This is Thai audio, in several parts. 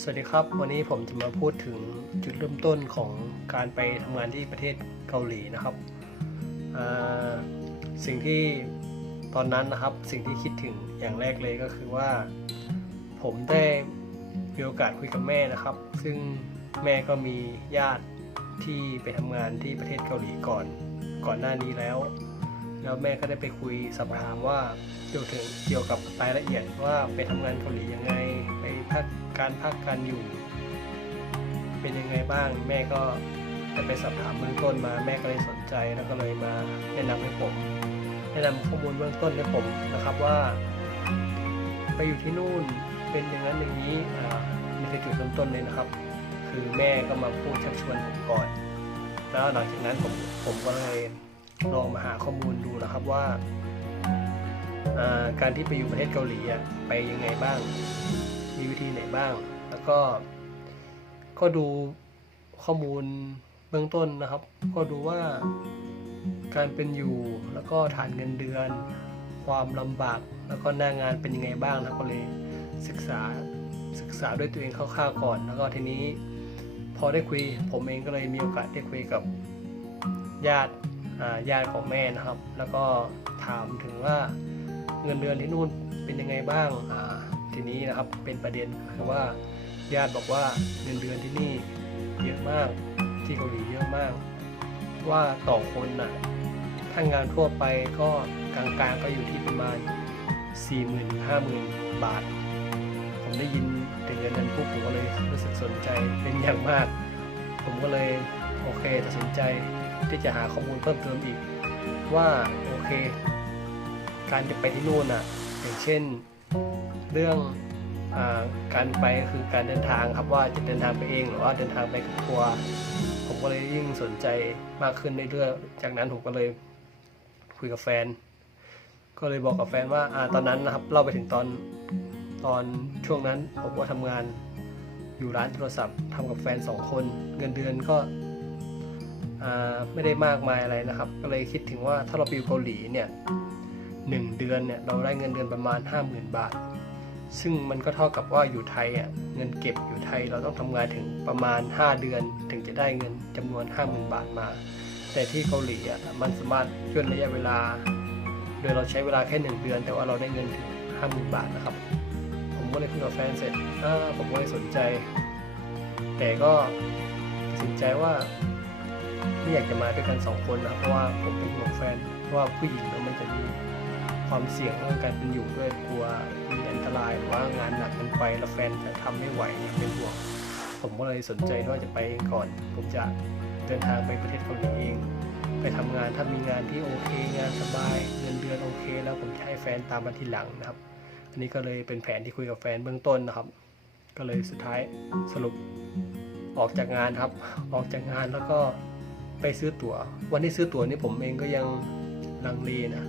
สวัสดีครับ วันนี้ผมจะมาพูดถึงจุดเริ่มต้นของการไปทำงานที่ประเทศเกาหลีนะครับสิ่งที่ตอนนั้นนะครับสิ่งที่คิดถึงอย่างแรกเลยก็คือว่า ผมได้มีโอกาสคุยกับแม่นะครับ ซึ่งแม่ก็มีญาติที่ไปทำงานที่ประเทศเกาหลีก่อนก่อนหน้านี้แล้ว แล้วแม่ก็ได้ไปคุยสอบถามว่าเกี่ยวถึงเกี่ยวกับรายละเอียดว่าไปทำงานเกาหลียังไง ไปพักการพักการอยู่ เป็นยังไงบ้าง แม่ก็ได้ไปสอบถามเบื้องต้นมา แม่ก็เลยสนใจแล้วก็เลยมาแนะนำให้ผมแนะนำข้อมูลเบื้องต้นให้ผมนะครับว่า ไปอยู่ที่นู่นเป็นอย่างนั้นอย่างนี้อ่านี่คือจุดเริ่มต้นเลยนะครับ คือแม่ก็มาพูดชักชวนผมก่อน แล้วหลังจากนั้นผมผมก็เลย ลองมาหาข้อมูลดูนะครับว่า การที่ไปอยู่ประเทศเกาหลีไปยังไงบ้าง มีวิธีไหนบ้าง แล้วก็ ก็ดูข้อมูลเบื้องต้นนะครับ ก็ดูว่าการเป็นอยู่แล้วก็ฐานเงินเดือน ความลำบากแล้วก็หน้างานเป็นยังไงบ้างแล้วก็เลยศึกษาศึกษาด้วยตัวเองคร่าวๆก่อน แล้วก็ทีนี้พอได้คุยผมเองก็เลยมีโอกาสได้คุยกับญาติ ญาติของแม่นะครับ แล้วก็ถามถึงว่าเงินเดือนที่นู่นเป็นยังไงบ้างาทีนี้นะครับเป็นประเด็นคือว่าญาติบอกว่าเงินเดือนที่นี่เยอะมากที่เกาหลีเยอะมาก ว่าต่อคนน่ะถ้างานทั่วไปก็กลางๆก็อยู่ที่ประมาณ 40,000ถึง50,000บาท ผมได้ยินถึงเงินนั้นปุ๊บผมก็เลยรู้สึกสนใจเป็นอย่างมาก ผมก็เลยโอเคตัดสินใจ ที่จะหาข้อมูลเพิ่มเติมอีก ว่าโอเค การจะไปที่นู่นอะอย่างเช่นเรื่องอการไปคือการเดินทางครับว่าจะเดินทางไปเองหรือว่าเดินทางไปกับทัวร์ผมก็เลยยิ่งสนใจมากขึ้นเรื่อยๆจากนั้นผมก็เลยคุยกับแฟน ก็เลยบอกกับแฟนว่าอาตอนนั้นนะครับเล่าไปถึงตอนตอนช่วงนั้นผมก็ทำงานอยู่ร้านโทรศัพท์ทำกับแฟนสองคน เงินเดือนก็ ไม่ได้มากมายอะไรนะครับ ก็เลยคิดถึงว่าถ้าเราไปอยู่เกาหลีเนี่ยหนึ่งเดือนเนี่ยเราได้เงินเดือนประมาณ 50,000 บาท ซึ่งมันก็เท่ากับว่าอยู่ไทยอะเงินเก็บอยู่ไทยเราต้องทำงานถึงประมาณ 5 เดือน ถึงจะได้เงินจำนวน 50,000 บาทมา แต่ที่เกาหลีอะมันสามารถย่นระยะเวลา โดยเราใช้เวลาแค่หนึ่งเดือน แต่ว่าเราได้เงินถึงห้าหมื่นบาทนะครับ ผมก็เลยคุยกับแฟนเสร็จผมก็เลยสนใจ แต่ก็ตัดสินใจว่า ไม่อยากจะมาด้วยกันสองคนนะเพราะว่าผมเป็นห่วงแฟนเพราะว่าผู้หญิงแล้วมันจะมีความเสี่ยงเรื่องการเป็นอยู่ด้วยกลัวมีอันตรายหรือว่างานหนักมันไปแล้วแฟนจะทำไม่ไหวเป็นห่วงผมก็เลยสนใจว่าจะไปเองก่อน ผมจะเดินทางไปประเทศเกาหลีเอง ไปทำงานถ้ามีงานที่โอเคงานสบายเงินเดือนโอเค แล้วผมจะให้แฟนตามมาทีหลังนะครับ อันนี้ก็เลยเป็นแผนที่คุยกับแฟนเบื้องต้นนะครับ ก็เลยสุดท้ายสรุปออกจากงานครับ ออกจากงานแล้วก็ ไปซื้อตั๋ว วันที่ซื้อตั๋วนี่ผมเองก็ยังลังเลนะ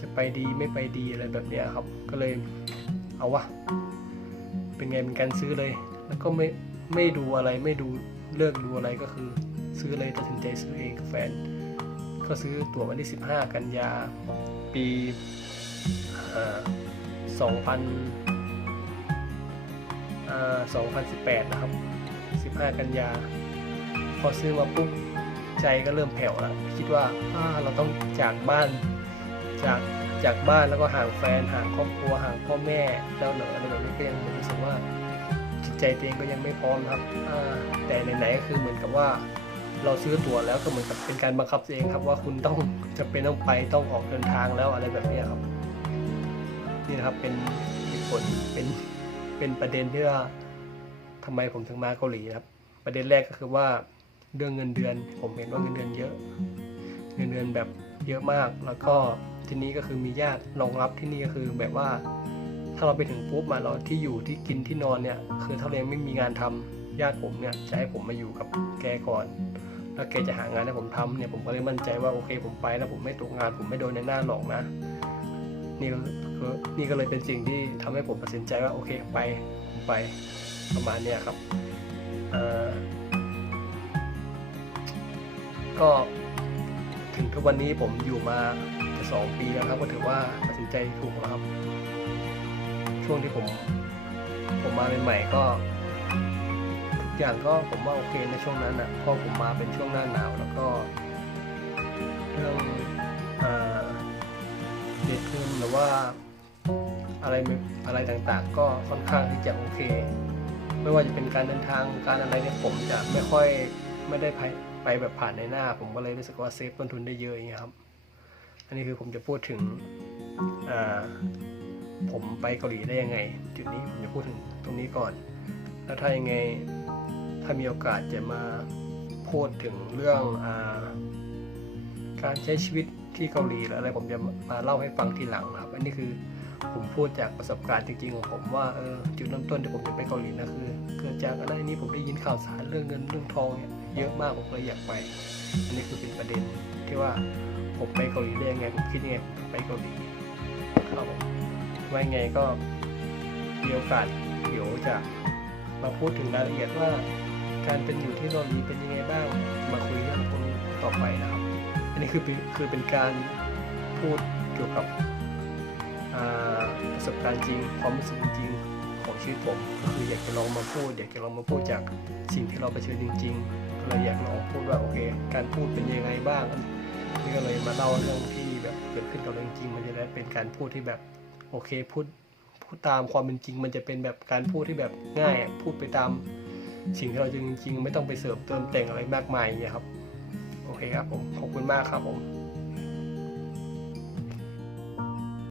จะไปดีไม่ไปดีอะไรแบบเนี้ยครับ ก็เลยเอาวะ เป็นไงเป็นการซื้อเลย แล้วก็ไม่ไม่ดูอะไรไม่ดูเลือกดูอะไรก็คือซื้อเลยตัดสินใจซื้อเองกับแฟน ก็ซื้อตั๋ววันที่ 15 กันยา ปีอ่า2000อ่า2018 นะครับ 15 กันยา อซื้อมาปุ๊บใจก็เริ่มแผ่วแล้วคิดว่าอ่าเราต้องจากบ้านจากจากบ้านแล้วก็ห่างแฟนห่างครอบครัวห่างพ่อแม่แล้วเหรออะไรแบบนี้ก็ยังรู้สึกว่าจิตใจตัวเองก็ยังไม่พร้อมครับแต่ไหนๆก็คือเหมือนกับว่าเราซื้อตั๋วแล้วก็เหมือนกับเป็นการบังคับตัวเองครับว่าคุณต้องจะเป็นต้องไปต้องออกเดินทางแล้วอะไรแบบนี้ครับ นี่นะครับเป็นเหตุผลเป็นเป็นประเด็นที่ว่าทำไมผมถึงมาเกาหลีครับ ประเด็นแรกก็คือว่า เรื่องเงินเดือน ผมเห็นว่าเงินเดือนเยอะ เงินเดือนแบบเยอะมาก แล้วก็ที่นี้ก็คือมีญาติรองรับที่นี่ก็คือแบบว่า ถ้าเราไปถึงปุ๊บมาเราที่อยู่ที่กินที่นอนเนี่ย คือถ้าเรายังไม่มีงานทำญาติผมเนี่ยจะให้ผมมาอยู่กับแกก่อน แล้วแกจะหางานให้ผมทำเนี่ยผมก็เลยมั่นใจว่าโอเคผมไปแล้วผมไม่ตกงาน ผมไม่โดนในหน้าหลอกนะนี่ก็นี่ก็เลยเป็นสิ่งที่ทำให้ผมตัดสินใจว่าโอเคไปผมไปประมาณเนี้ยครับเอ่อ ก็ถึงทุกวันนี้ผมอยู่มาจะสองปีแล้วครับ ก็ถือว่าตัดสินใจถูกแล้วครับ ช่วงที่ผม ผมมาใหม่ๆก็ทุกอย่างก็ผมว่าโอเคในช่วงนั้นอะเพราะผมมาเป็นช่วงหน้าหนาว แล้วก็เรื่องเด็ดขึ้นหรือว่าอะไรอะไรต่างๆ ก็ค่อนข้างที่จะโอเค ไม่ว่าจะเป็นการเดินทางการอะไรเนี่ยผมจะไม่ค่อยไม่ได้ ไปแบบผ่านในหน้า ผมก็เลยรู้สึกว่าเซฟต้นทุนได้เยอะอย่างเงี้ยครับ อันนี้คือผมจะพูดถึงผมไปเกาหลีได้ยังไง จุดนี้ผมจะพูดถึงตรงนี้ก่อน แล้วถ้ายังไงถ้ามีโอกาสจะมาพูดถึงเรื่องอการใช้ชีวิตที่เกาหลีหรืออะไรผมจะมาเล่าให้ฟังทีหลังครับ อันนี้คือผมพูดจากประสบการณ์จริงๆของผมว่าเออจุดเริ่มต้นที่ผมจะไปเกาหลีนะคือ เกิดจากอะไรนี้ผมได้ยินข่าวสารเรื่องเงินเรื่องทองเนี่ย เยอะมากผมเลยอยากไป อันนี้คือเป็นประเด็นที่ว่าผมไปเกาหลีได้ยังไงผมคิดยังไงผมไปเกาหลีครับผมว่ายังไงก็มีโอกาสเดี๋ยวจะมาพูดถึงรายละเอียดว่า การเป็นอยู่ที่เกาหลีเป็นยังไงบ้างมาคุยเรื่องตรงนี้ต่อไปนะครับ อันนี้คือคือเป็นการพูดเกี่ยวกับประสบการณ์จริงความรู้สึกจริง ชีวิตผมก็คืออยากจะลองมาพูด อยากจะลองมาพูดจากสิ่งที่เราเผชิญจริง ๆ ก็เลยอยากลองพูดว่าโอเค การพูดเป็นยังไงบ้างนี่ก็เลยมาเล่าเรื่องที่แบบเกิดขึ้นกับเราจริงๆมันจะได้เป็นการพูดที่แบบโอเคพูดพูดตามความเป็นจริง มันจะเป็นแบบการพูดที่แบบง่ายพูดไปตามสิ่งที่เราเจอจริงๆไม่ต้องไปเสริมเติมแต่งอะไรมากมายอย่างเงี้ยครับ โอเคครับผมขอบคุณมากครับผม